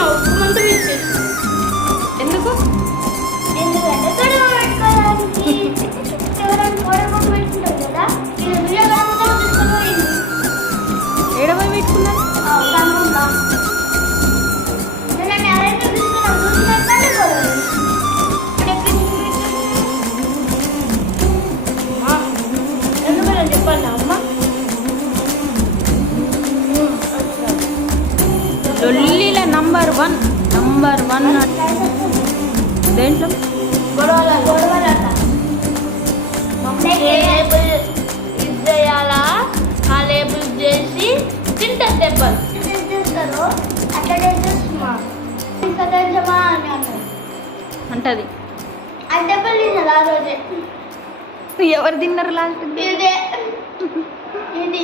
తీసుకున్నావు మంట వేసి ఎందుకు? ఎందుకంటే తొడవ పెట్టుకోవడానికి ఎవరైనా గోడ పెట్టుకుంటారు కదా ఇది వీడియో కాకుండా తీసుకుపోయింది ఏడవై పెట్టుకున్నారు దానిలో నేను ఎవరైతే తీసుకున్నాను చూసినట్టే గోడలు ఎందుకని చెప్పాలి అమ్మ లొల్లిల నంబర్ వన్ దేంట్లో గొడవలట ఏ లేబుల్ ఇది చేయాలా ఆ లేబుల్ చేసి తింటారు దెబ్బలు చేస్తారు అట్లా చేసేస్తున్నా ఇంకా తెలుసమా అని అన్నారు అంటది. ఆ దెబ్బలు తిన్నారు ఆ రోజే ఎవరు తిన్నారు లాస్ట్? ఇదే ఇది